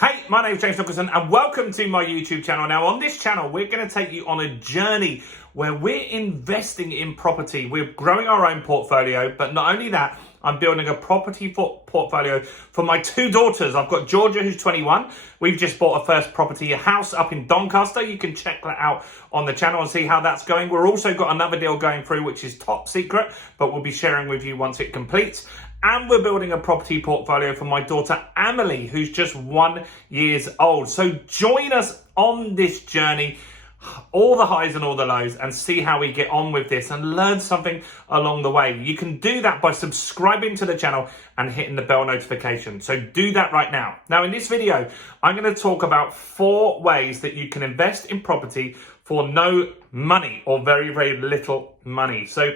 Hey, my name is James Nicholson and welcome to my YouTube channel. Now on this channel, we're going to take you on a journey where we're investing in property. We're growing our own portfolio, but not only that, I'm building a property portfolio for my two daughters. I've got Georgia, who's 21. We've just bought a first property, a house up in Doncaster. You can check that out on the channel and see how that's going. We're also got another deal going through, which is top secret, but we'll be sharing with you once it completes. And we're building a property portfolio for my daughter, Emily, who's just 1 year old. So join us on this journey, all the highs and all the lows, and see how we get on with this and learn something along the way. You can do that by subscribing to the channel and hitting the bell notification. So do that right now. Now in this video, I'm going to talk about 4 ways that you can invest in property for no money or very, very little money. So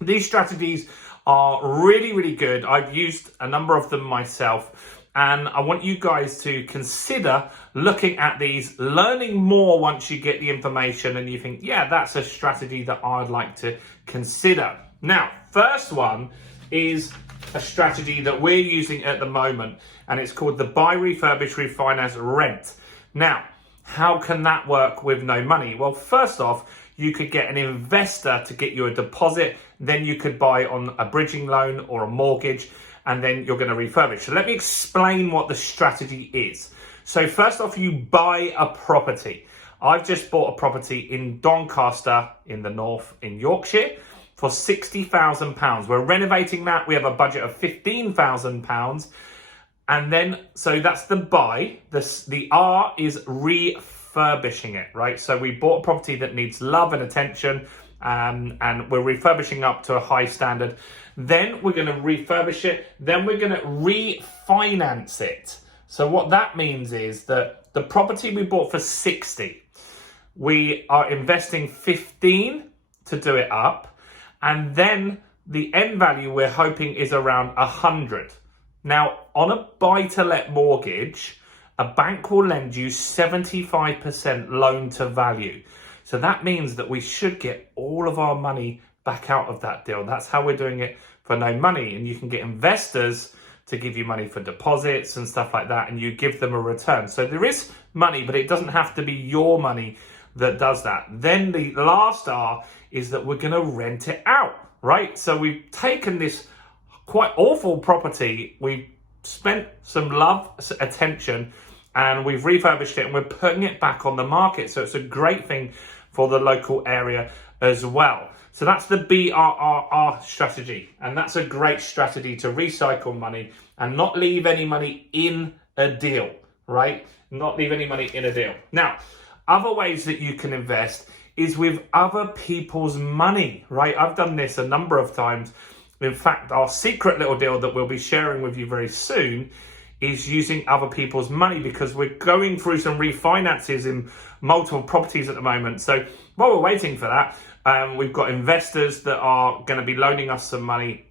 these strategies are really, really good. I've used a number of them myself, and I want you guys to consider looking at these, learning more once you get the information and you think, yeah, that's a strategy that I'd like to consider. Now, first one is a strategy that we're using at the moment, and it's called the buy, refurbish, refinance, rent. Now, how can that work with no money? Well, first off, you could get an investor to get you a deposit, then you could buy on a bridging loan or a mortgage, and then you're going to refurbish. So let me explain what the strategy is. So first off, you buy a property. I've just bought a property in Doncaster in the north in Yorkshire for £60,000. We're renovating that. We have a budget of £15,000. And then, so that's the buy. The R is refurbishing it, right? So we bought a property that needs love and attention, and we're refurbishing up to a high standard. Then we're going to refurbish it. Then we're going to refinance it. So what that means is that the property we bought for 60, we are investing 15 to do it up. And then the end value we're hoping is around 100. Now, on a buy-to-let mortgage, a bank will lend you 75% loan to value. So that means that we should get all of our money back out of that deal. That's how we're doing it for no money. And you can get investors to give you money for deposits and stuff like that, and you give them a return. So there is money, but it doesn't have to be your money that does that. Then the last R is that we're going to rent it out, right? So we've taken this quite awful property, we've spent some love, attention, and we've refurbished it and we're putting it back on the market. So it's a great thing for the local area as well. So that's the BRRR strategy. And that's a great strategy to recycle money and not leave any money in a deal, right? Not leave any money in a deal. Now, other ways that you can invest is with other people's money, right? I've done this a number of times. In fact, our secret little deal that we'll be sharing with you very soon is using other people's money, because we're going through some refinances in multiple properties at the moment. So while we're waiting for that, we've got investors that are going to be loaning us some money.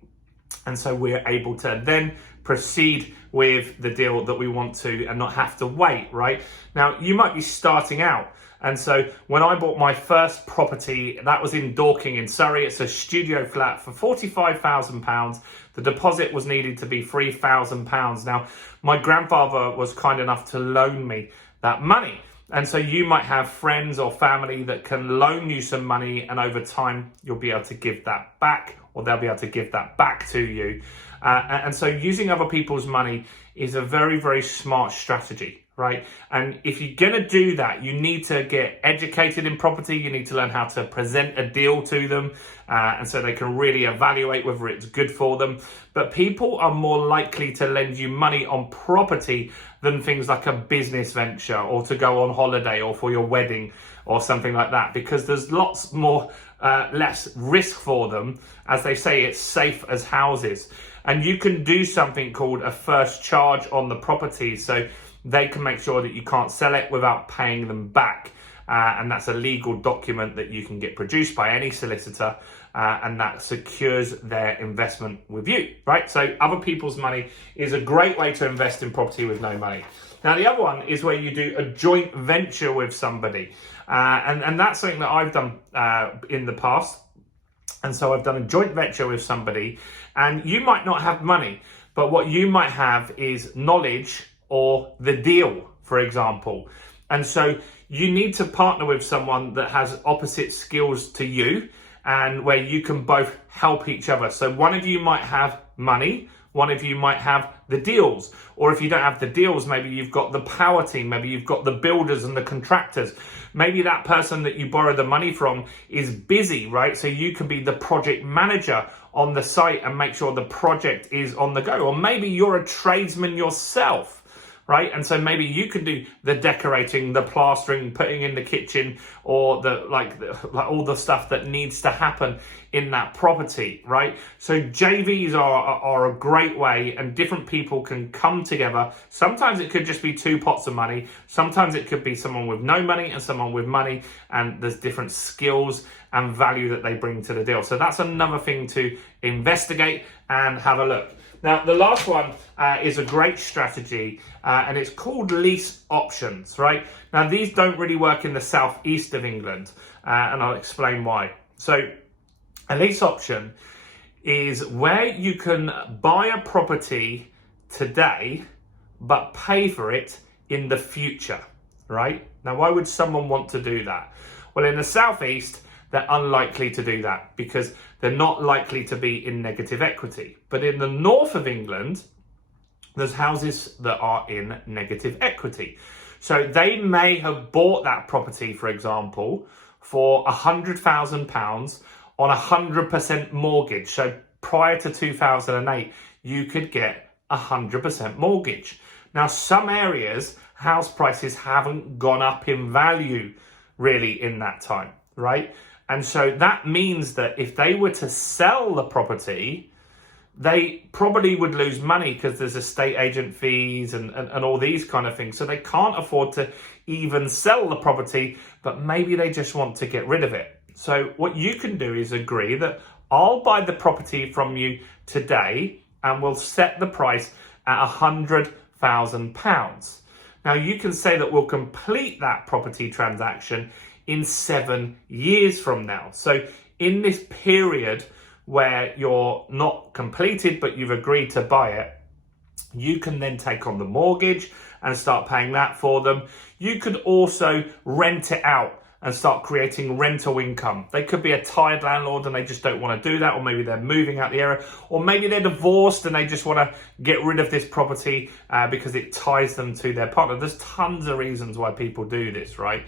And so we're able to then proceed with the deal that we want to and not have to wait, right? Now, you might be starting out. And so when I bought my first property, that was in Dorking in Surrey. It's a studio flat for £45,000. The deposit was needed to be £3,000. Now, my grandfather was kind enough to loan me that money. And so you might have friends or family that can loan you some money, and over time, you'll be able to give that back, or they'll be able to give that back to you. And so using other people's money is a very, very smart strategy, right? And if you're going to do that, you need to get educated in property. You need to learn how to present a deal to them, and so they can really evaluate whether it's good for them. But people are more likely to lend you money on property than things like a business venture or to go on holiday or for your wedding or something like that, because there's lots more less risk for them. As they say, it's safe as houses. And you can do something called a first charge on the property, so they can make sure that you can't sell it without paying them back. And that's a legal document that you can get produced by any solicitor, and that secures their investment with you, right? So other people's money is a great way to invest in property with no money. Now, the other one is where you do a joint venture with somebody. And that's something that I've done in the past. And so I've done a joint venture with somebody, and you might not have money, but what you might have is knowledge or the deal, for example. And so you need to partner with someone that has opposite skills to you and where you can both help each other. So one of you might have money, one of you might have the deals. Or if you don't have the deals, maybe you've got the power team, maybe you've got the builders and the contractors. Maybe that person that you borrow the money from is busy, right? So you can be the project manager on the site and make sure the project is on the go. Or maybe you're a tradesman yourself, right? And so maybe you can do the decorating, the plastering, putting in the kitchen, or like all the stuff that needs to happen in that property, right? So JVs are a great way, and different people can come together. Sometimes it could just be two pots of money. Sometimes it could be someone with no money and someone with money, and there's different skills and value that they bring to the deal. So that's another thing to investigate and have a look. Now, the last one is a great strategy, and it's called lease options, right? Now, these don't really work in the southeast of England, and I'll explain why. So, a lease option is where you can buy a property today, but pay for it in the future, right? Now, why would someone want to do that? Well, in the southeast, they're unlikely to do that because they're not likely to be in negative equity. But in the north of England, there's houses that are in negative equity. So they may have bought that property, for example, for £100,000 on a 100% mortgage. So prior to 2008, you could get 100% mortgage. Now, some areas, house prices haven't gone up in value really in that time, right? And so that means that if they were to sell the property, they probably would lose money because there's estate agent fees and all these kind of things. So they can't afford to even sell the property, but maybe they just want to get rid of it. So what you can do is agree that I'll buy the property from you today and we'll set the price at £100,000. Now you can say that we'll complete that property transaction in 7 years from now. So in this period where you're not completed, but you've agreed to buy it, you can then take on the mortgage and start paying that for them. You could also rent it out and start creating rental income. They could be a tired landlord and they just don't want to do that, or maybe they're moving out the area, or maybe they're divorced and they just want to get rid of this property because it ties them to their partner. There's tons of reasons why people do this, right?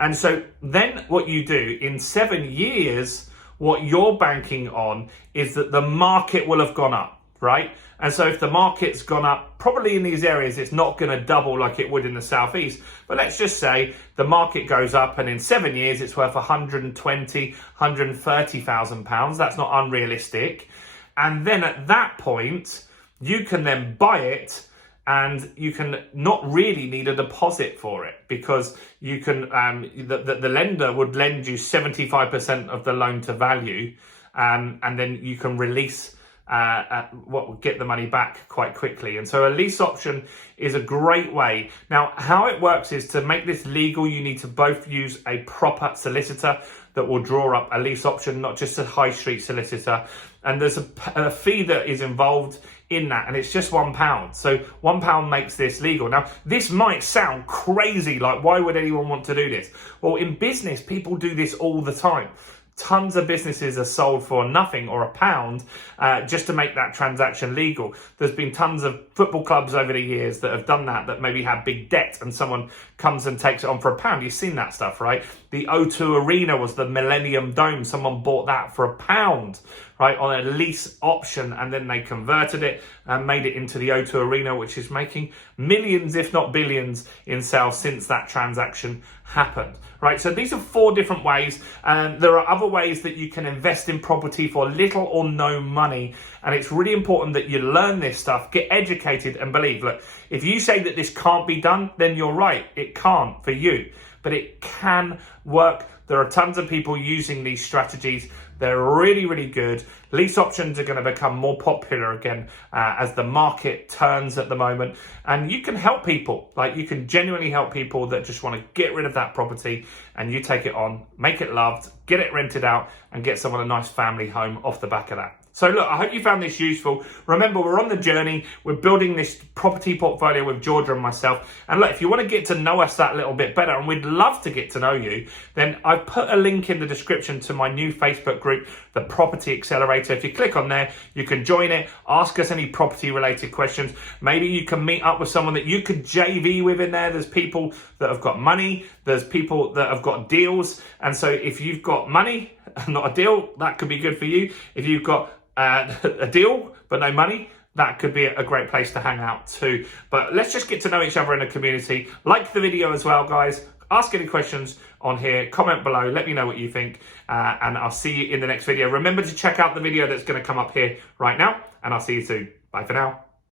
And so then what you do in 7 years, what you're banking on is that the market will have gone up, right? And so if the market's gone up, probably in these areas, it's not going to double like it would in the southeast. But let's just say the market goes up and in 7 years, it's worth £120,000, £130,000. That's not unrealistic. And then at that point, you can then buy it, and you can not really need a deposit for it because you can the lender would lend you 75% of the loan to value, and then you can release what will get the money back quite quickly. And so a lease option is a great way. Now, how it works is, to make this legal, you need to both use a proper solicitor that will draw up a lease option, not just a high street solicitor. And there's a fee that is involved in that, and it's just £1. So £1 makes this legal. Now, this might sound crazy, like why would anyone want to do this? Well, in business, people do this all the time. Tons of businesses are sold for nothing or £1 just to make that transaction legal. There's been tons of football clubs over the years that have done that maybe have big debt, and someone comes and takes it on for £1. You've seen that stuff, right? The O2 Arena was the Millennium Dome. Someone bought that for £1, right, on a lease option, and then they converted it and made it into the O2 Arena, which is making millions, if not billions, in sales since that transaction happened, right? So these are 4 different ways, and there are other ways that you can invest in property for little or no money. And it's really important that you learn this stuff, get educated, and believe. Look, if you say that this can't be done, then you're right. It can't for you, but it can work. There are tons of people using these strategies. They're really, really good. Lease options are going to become more popular again as the market turns at the moment. And you can help people. Like, you can genuinely help people that just want to get rid of that property, and you take it on, make it loved, get it rented out, and get someone a nice family home off the back of that. So look, I hope you found this useful. Remember, we're on the journey. We're building this property portfolio with Georgia and myself. And look, if you want to get to know us that little bit better, and we'd love to get to know you, then I've put a link in the description to my new Facebook group, the Property Accelerator. If you click on there, you can join it, ask us any property related questions. Maybe you can meet up with someone that you could JV with in there. There's people that have got money. There's people that have got deals. And so if you've got money, not a deal, that could be good for you. If you've got a deal but no money, that could be a great place to hang out too. But let's just get to know each other in a community. Like the video as well, guys. Ask any questions on here, comment below, let me know what you think, and I'll see you in the next video. Remember to check out the video that's going to come up here right now, and I'll see you soon. Bye for now.